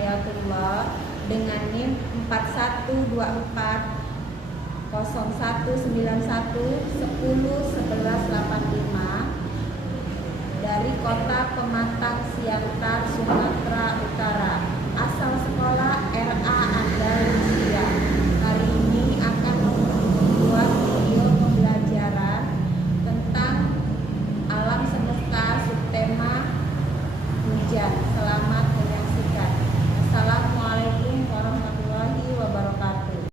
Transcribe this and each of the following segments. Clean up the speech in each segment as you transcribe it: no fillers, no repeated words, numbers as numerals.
Hidayatullah dengan NIM 41240191101185 dari Kota Pematang Siantar, Sumatera Utara. Asal sekolah RA Andalusia. Hari ini akan membuat video pembelajaran tentang alam semesta subtema hujan. Selamat menyaksikan. Assalamualaikum warahmatullahi wabarakatuh.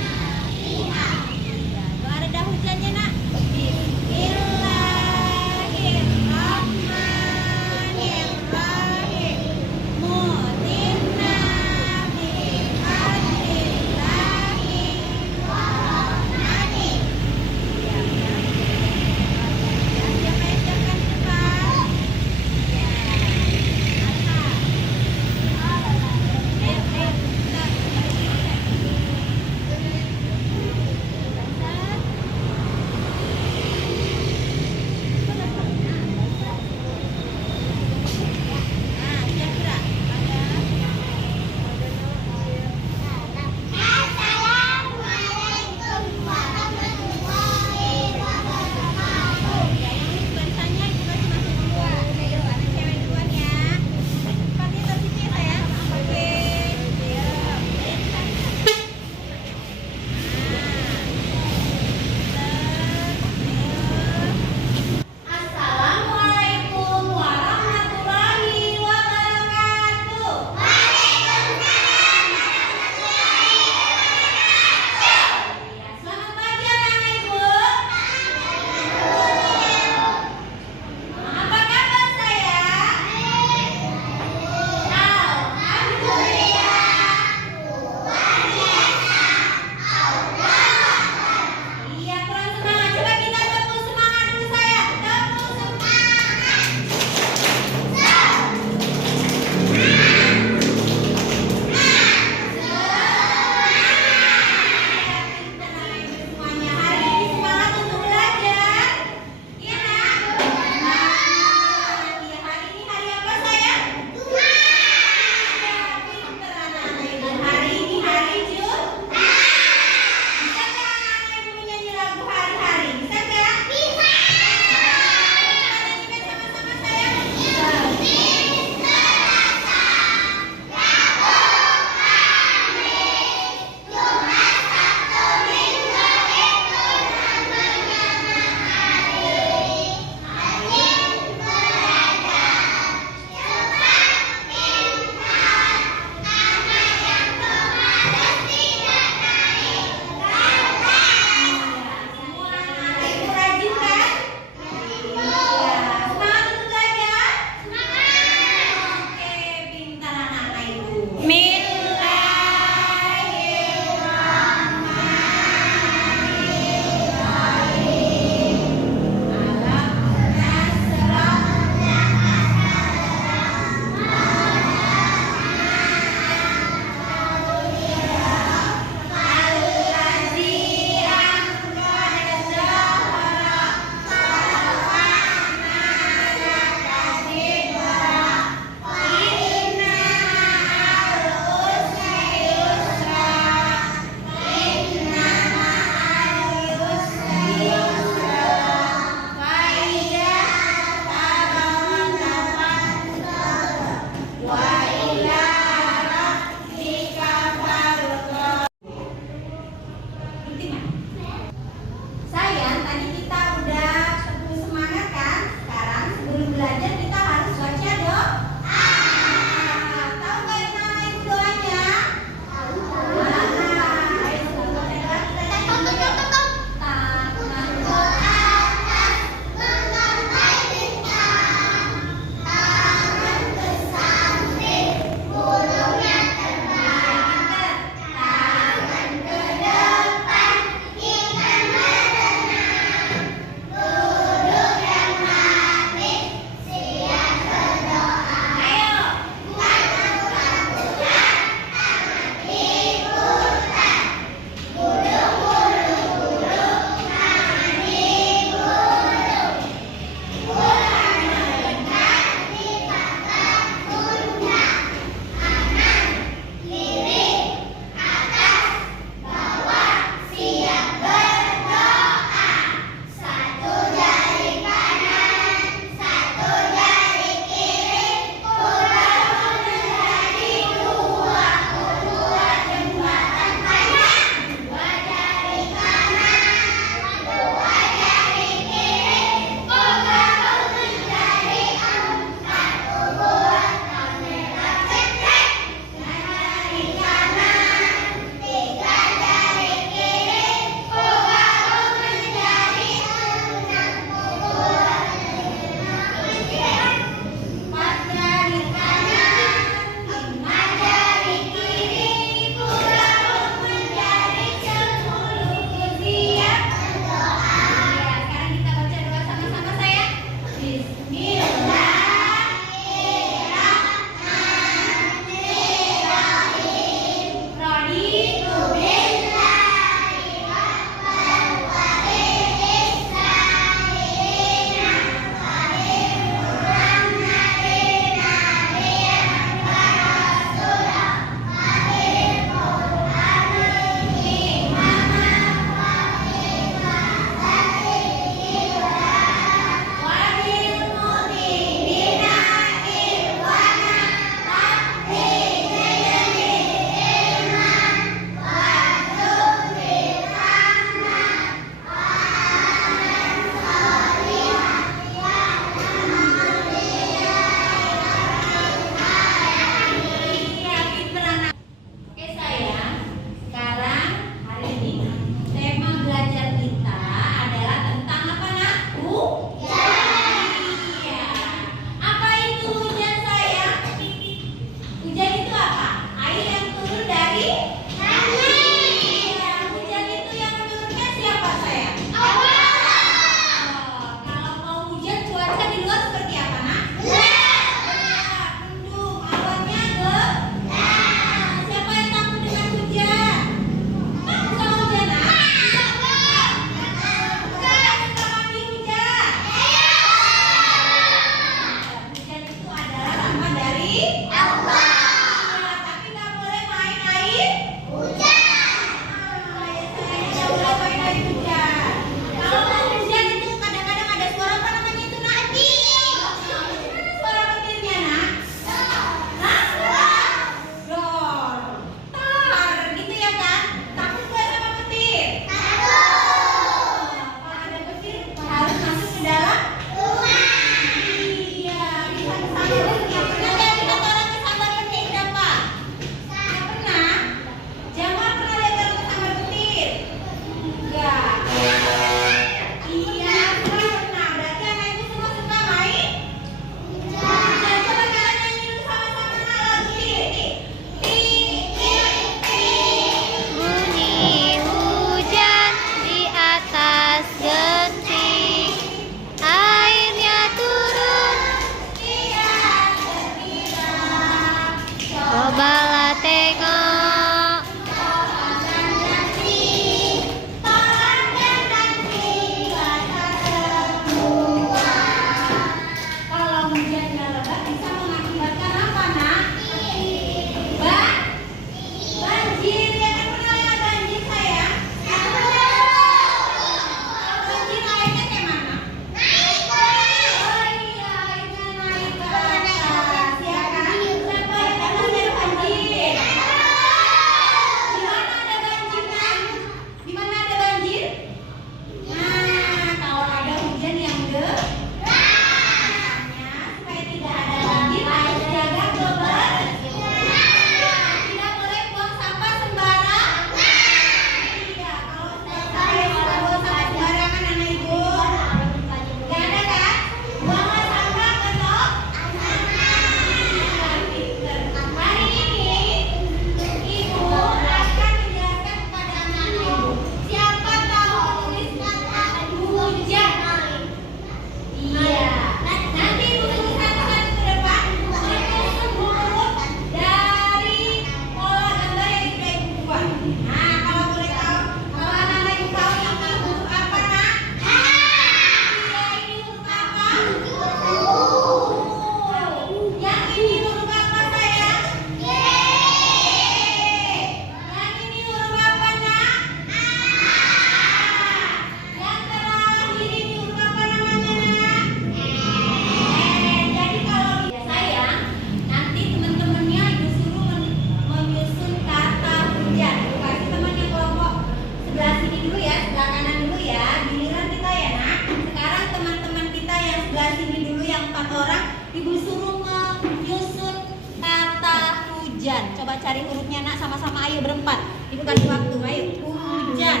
Ibu suruh menyusun kata hujan. Coba cari hurufnya nak, sama-sama ayo berempat. Ibu kasih waktu, ayo. Hujan.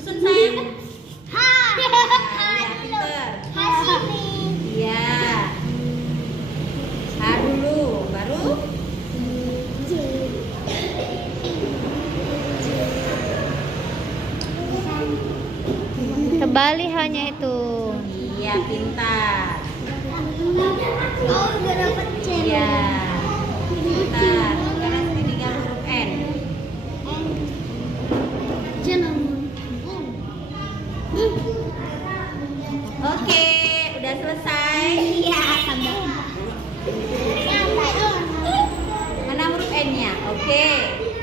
Susun sayang. Ya, pinter. Iya. H dulu, baru Kembali hanya itu. iya, pintar. Oh, udah dapat C. Iya. Pintar. Sekarang tinggal huruf N. Oke, udah selesai. Iya, tambah. Mana huruf N-nya? Oke.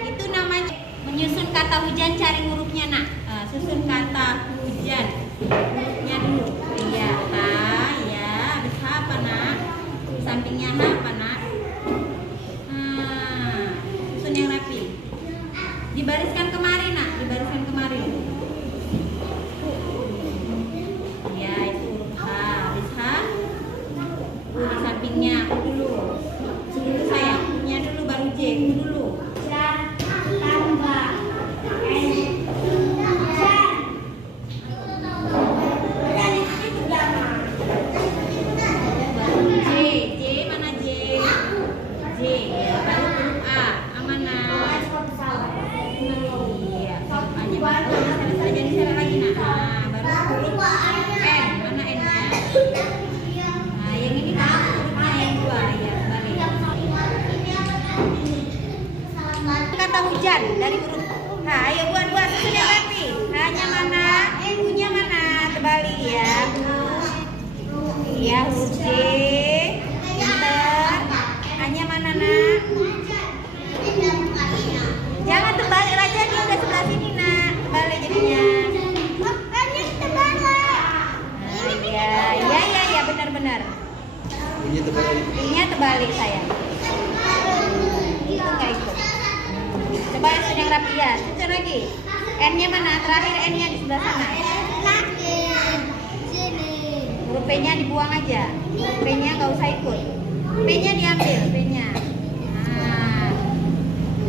Itu namanya menyusun kata hujan, cari hurufnya nak. Susun kata hujan. Hurufnya dulu. Iya, H, ya. Habis H apa nak? Sampingnya H apa nak? Susun yang rapi. Dibariskan kemari nak, dibariskan kemari. Ya, itu huruf H. Habis H, di sampingnya U dulu. Dulu sayang, U-nya dulu baru J. U dulu. Hujan dari huruf H. Ayo buat susun yang rapi. H-nya mana? U-nya mana? Terbalik ya. Ya, huruf J. Pinter. H-nya mana nak? Jangan terbalik aja, dia udah sebelah sini nak. Terbalik jadinya. Ya, benar. Ini terbalik sayang. Itu nggak ikut. Coba susun yang rapi ya, susun lagi. N-nya mana? Terakhir N-nya di sebelah sana. Huruf P-nya dibuang aja. P-nya nggak usah ikut. P-nya diambil, P-nya. Nah,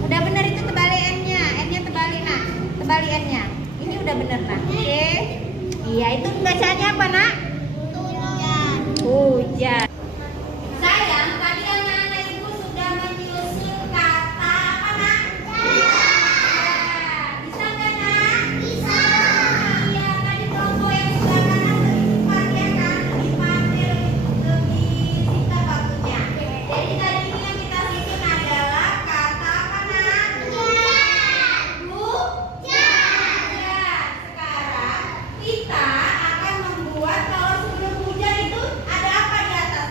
udah bener itu, terbalik N-nya. N-nya terbalik nak, terbalik N-nya. Ini udah bener nak. Oke. Iya, itu bacanya apa nak? Hujan. Sayang, tadi anak-anak ibu sudah menyusun kata apa nak? Bisa nggak nak? Bisa. Iya, tadi kelompok yang sebelah kanan lebih cepat ya kan? Lebih pandai, lebih singkat waktunya. Jadi tadi ini yang kita susun adalah kata apa nak? Hujan. Sekarang kita akan membuat, kalau sebelum hujan itu ada apa di atas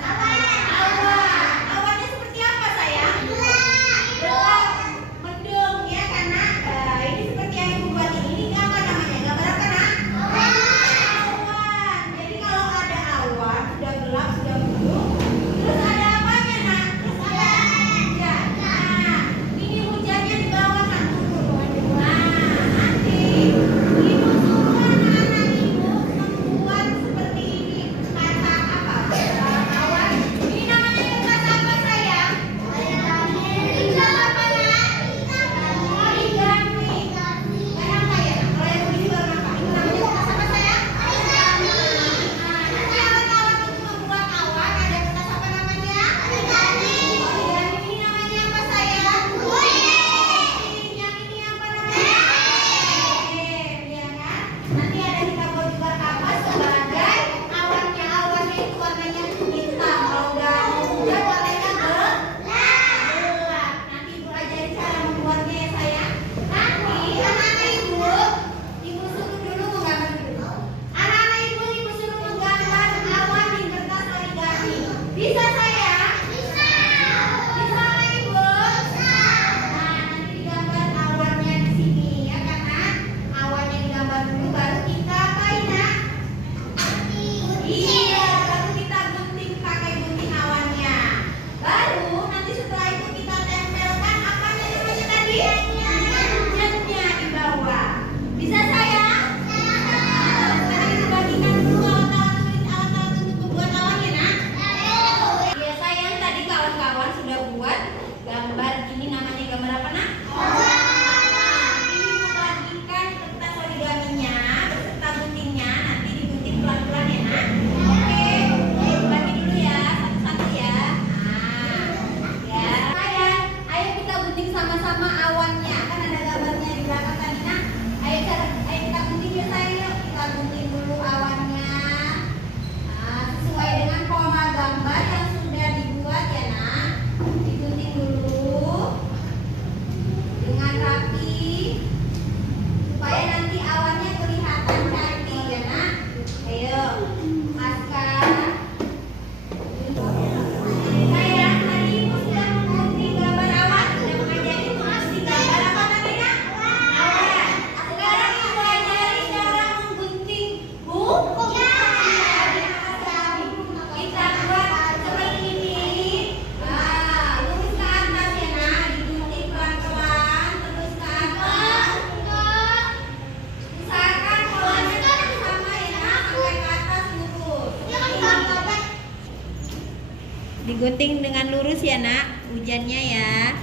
Digunting dengan lurus ya nak, hujannya ya.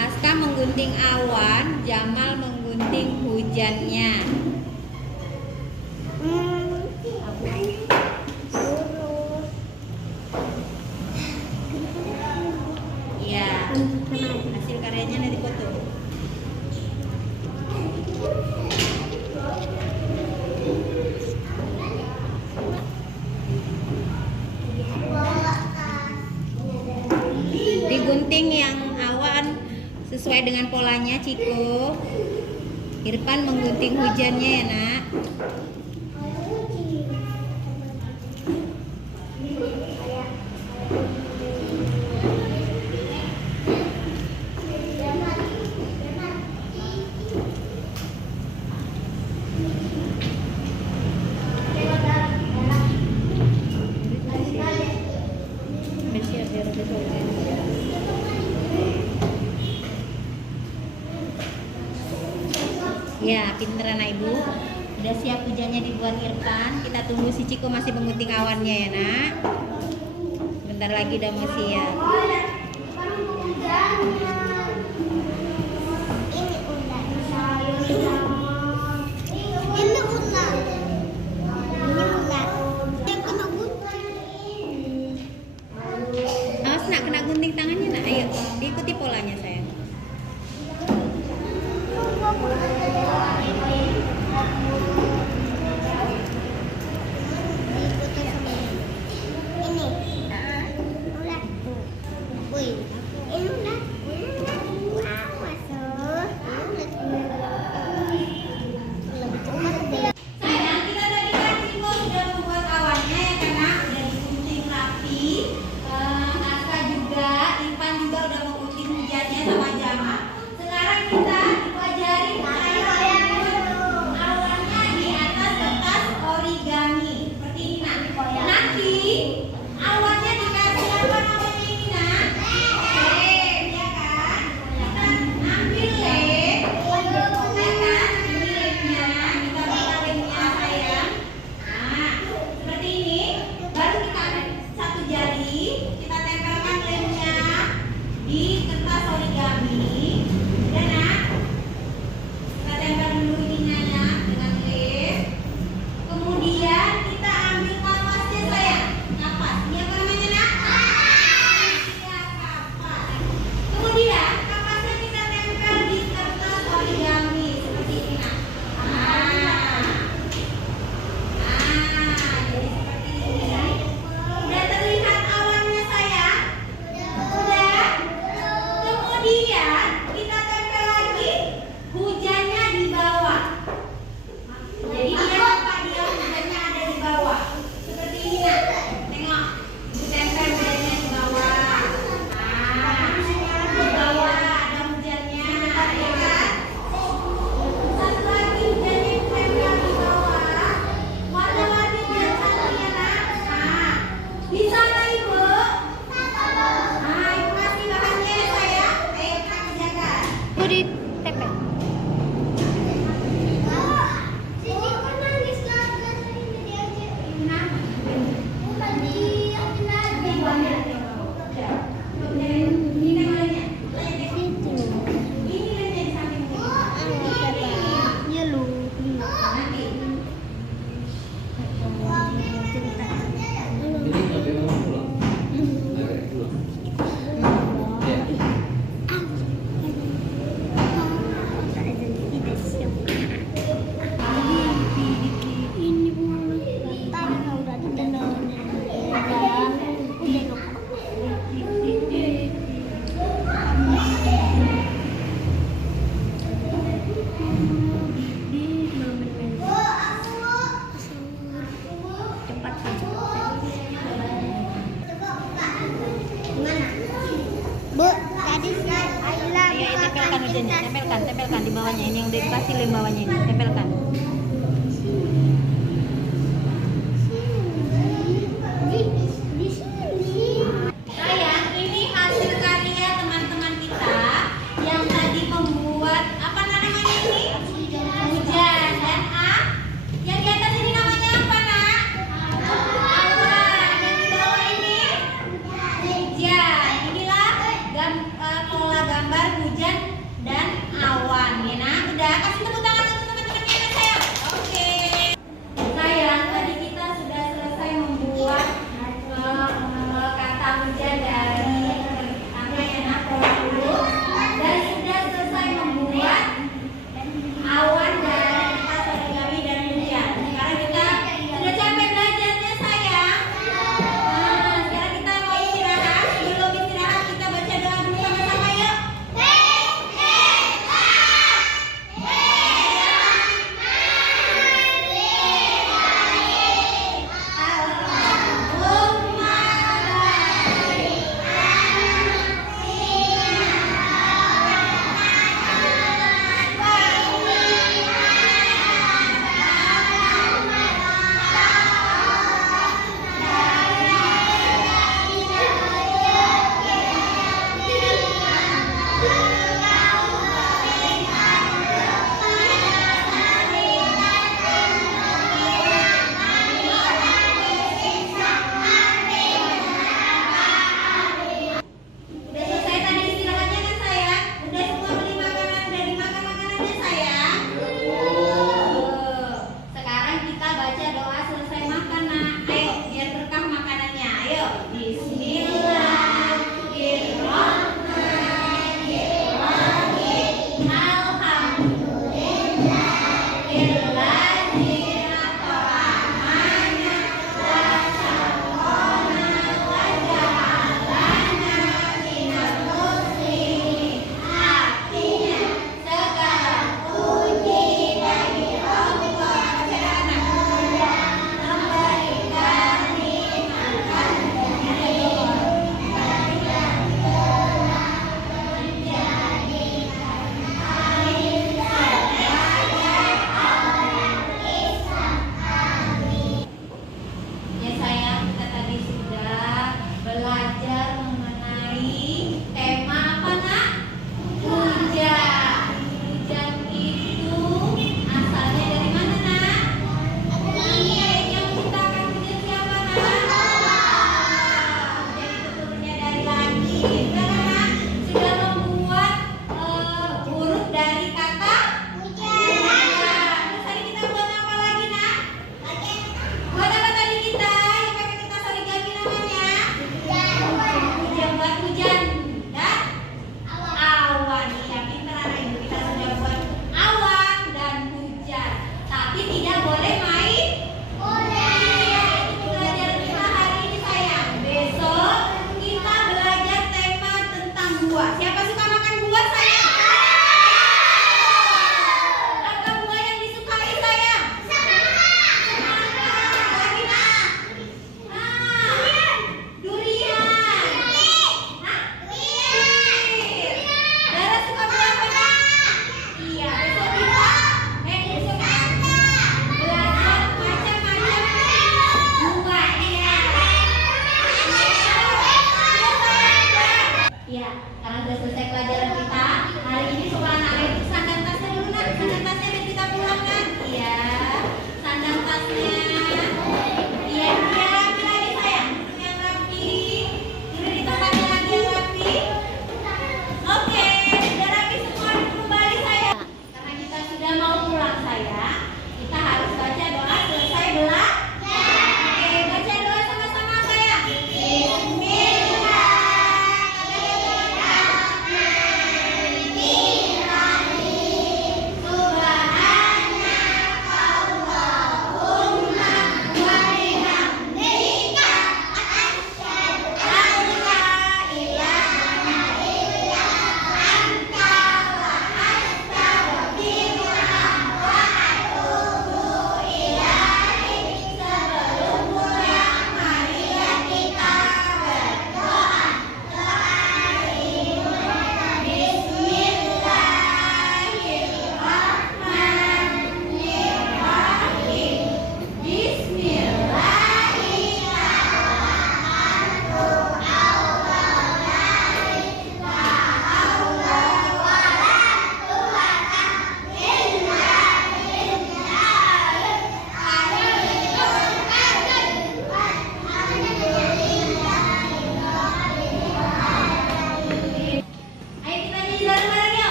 Aska menggunting awan, Jamal menggunting hujannya. Iya, hasil karyanya nanti foto. Digunting yang awan sesuai dengan polanya Ciko. Irfan menggunting hujannya ya nak. Ya, pinter anak ibu. Udah siap hujannya dibuat Irfan. Kita tunggu si Ciko masih menggunting awannya ya nak. Bentar lagi udah mau siap. Awas nak, kena gunting tangannya nak. Ayo, diikuti polanya sayang. Tempelkan di bawahnya ini yang udah dikasih di bawahnya ini, tempelkan. Sayang, ini hasil karya teman-teman kita yang tadi membuat apa namanya ini? Hujan dan yang di atas ini namanya apa nak? Awan. Yang di bawah ini?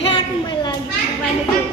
Ya, kembali lagi.